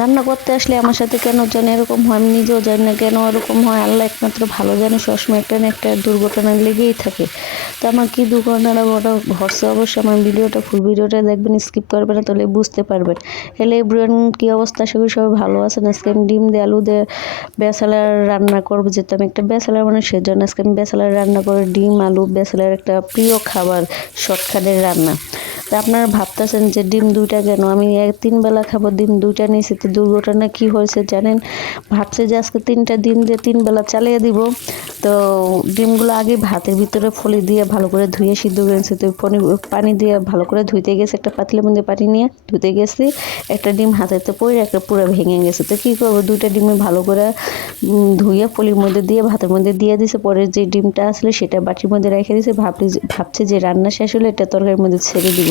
রান্না করতে আসলে আমার সাথে কেন জানি এরকম হয়, আমি নিজেও জানি না কেন এরকম হয়, আল্লাহ একমাত্র ভালো জানে। সবসময় একটা না একটা দুর্ঘটনা লেগেই থাকে। তো আমার কি দুর্ঘটনাটা ঘটছে অবশ্যই আমার ভিডিওটা ফুল ভিডিওটা দেখবেন, স্কিপ করবেন না, তাহলে বুঝতে পারবেন। হ্যালো এভরিওয়ান, কি অবস্থা? আশা করি সবাই ভালো আছেন। আজকে আমি ডিম দিয়ে আলু দিয়ে বেসালার রান্না করবো, যেহেতু আমি একটা বেসালার মানুষ, সেজন্য আজকে আমি বেসালার রান্না করে ডিম আলু বেসালার একটা প্রিয় খাবার, শর্টকাটের রান্না। তা আপনারা ভাবতেছেন যে ডিম দুইটা কেন, আমি 3 বেলা খাবো, ডিম দুইটা নিয়েছি। তো দুর্ঘটনা কি হয়েছে জানেন? ভাবছে যে আজকে 3টা ডিম দিয়ে 3 বেলা চালিয়ে দিব। তো ডিমগুলো আগে ভাতের ভিতরে ফলি দিয়ে ভালো করে ধুয়ে সিদ্ধ করে নিয়েছি। তো পানি দিয়ে ভালো করে ধুইতে গেছে, একটা পাতিলের মধ্যে পানি নিয়ে ধুতে গেছি, একটা ডিম হাতেতে পড়ে একটা পুরো ভেঙে গেছে। তো কী করবো, 2টা ডিমে ভালো করে ধুয়ে ফলির মধ্যে দিয়ে ভাতের মধ্যে দিয়ে দিছে। পরে যে ডিমটা আসলে সেটা বাটির মধ্যে রেখে দিয়েছে, ভাবছে যে রান্না শেষ হলে এটা তরকারির মধ্যে ছেড়ে দিব।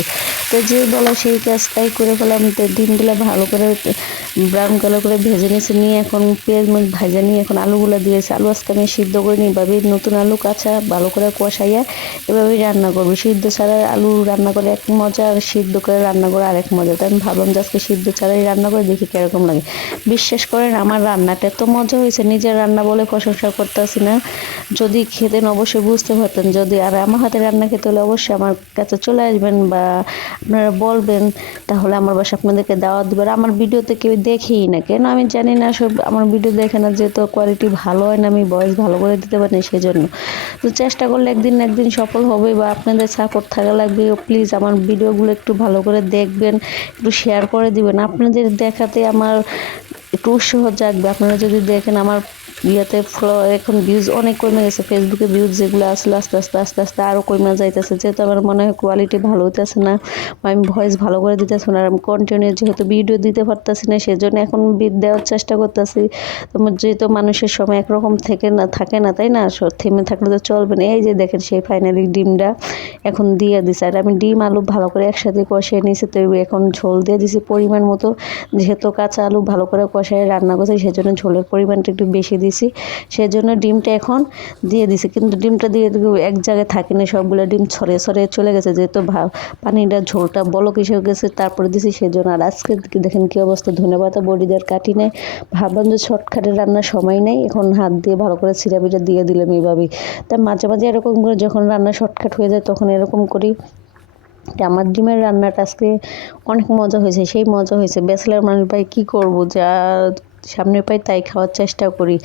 তো যে বলা সেই কাজ তাই করে ফেলাম। তো ডিমগুলো ভালো করে ব্রাউন কালার করে ভেজে নিয়েছি, নিয়ে এখন পেঁয়াজ মরিচ ভাজা নিয়ে এখন আলুগুলো দিয়েছি। আলু আজকে আমি সিদ্ধ করে নিই, এভাবে নতুন আলু কাঁচা ভালো করে কষাইয়া এভাবেই রান্না করবো। সিদ্ধ ছাড়া আলু রান্না করে এক মজা, আর সিদ্ধ করে রান্না করে আরেক মজা। তো আমি ভাবলাম যে আজকে সিদ্ধ ছাড়াই রান্না করে দেখি কীরকম লাগে। বিশ্বাস করেন আমার রান্নাটা এত মজা হয়েছে, নিজের রান্না বলে প্রশংসা করতেছি না। যদি খেতেন অবশ্যই বুঝতে পারতেন। যদি আর আমার হাতে রান্না খেতে হলে অবশ্যই আমার কাছে চলে আসবেন বা আপনারা বলবেন, তাহলে আমার বাসা আপনাদেরকে দাওয়াত দেবে। আর আমার ভিডিওতে কেউ দেখেই না কেন আমি জানি না, সব আমার ভিডিও দেখে না, যেহেতু কোয়ালিটি ভালো হয় না, আমি ভয়েস ভালো করে দিতে পারি না সেজন্য। তো চেষ্টা করলে একদিন না একদিন সফল হবে, বা আপনাদের সাপোর্ট থাকা লাগবে। প্লিজ আমার ভিডিওগুলো একটু ভালো করে দেখবেন, একটু শেয়ার করে দিবেন। আপনাদের দেখাতে আমার একটু উৎসাহ জাগবে। আপনারা যদি দেখেন আমার ইয়াতে এখন ভিউজ অনেক কমে গেছে, ফেসবুকে ভিউজ যেগুলো আসলে আস্তে আস্তে আস্তে আস্তে আরও কমে যাইতেছে, যেহেতু আমার মনে হয় কোয়ালিটি ভালো হইতেছে না, বা আমি ভয়েস ভালো করে দিতেছি না, আর আমি কন্টিনিউ যেহেতু ভিডিও দিতে পারতেছি না, সেজন্য এখন দেওয়ার চেষ্টা করতেছি। তোমার যেহেতু মানুষের সময় একরকম থাকে না, তাই না? থেমে থাকলে তো চলবে না। এই যে দেখেন সেই ফাইনালি ডিমটা এখন দিয়ে দিছে, আর আমি ডিম আলু ভালো করে একসাথে কষিয়ে নিয়েছি। তো এখন ঝোল দিয়ে দিছি পরিমাণ মতো, যেহেতু কাঁচা আলু ভালো করে কষায় রান্না করছি, সেজন্য ঝোলের পরিমাণটা একটু বেশি দিছি, সেজন্য ডিমটা এখন দিয়ে দিছি। কিন্তু ডিমটা দিয়ে এক জায়গায় থাকে না, সবগুলো ডিম ছড়ে ছড়ে চলে গেছে, যেহেতু পানিটা ঝোলটা বলক এসে গেছে, তারপরে দিছি সেজন্য। আর আজকে দেখেন কি অবস্থা, ধনেপাতা বড়ি দেওয়ার কাটি নেই, ভাবলাম যে শর্টকাটে রান্নার সময় নেই, এখন হাত দিয়ে ভালো করে ছিঁড়া বিটা দিয়ে দিলাম এইভাবেই। তাই মাঝে মাঝে এরকম করে যখন রান্না শর্টকাট হয়ে যায় তখন এরকম করি। আমার ডিমের রান্নাটা আজকে অনেক মজা হয়েছে, সেই মজা হয়েছে। ব্যাচেলার মানুষ ভাই কী করবো, যা সামনে পাই তাই খাওয়ার চেষ্টা করি।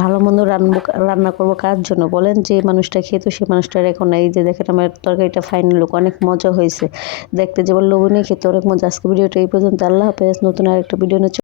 ভালো মন্দ রান্না করবো কার জন্য বলেন? যে মানুষটা খেত সেই মানুষটার এখন এই যে দেখেন আমার তরকারিটা ফাইনাল লুক, অনেক মজা হয়েছে দেখতে, যেমন লোভনীয় খেতে অনেক মজা। আজকে ভিডিওটা এই পর্যন্ত। আল্লাহ হাফেজ। নতুন আরেকটা ভিডিও নিয়ে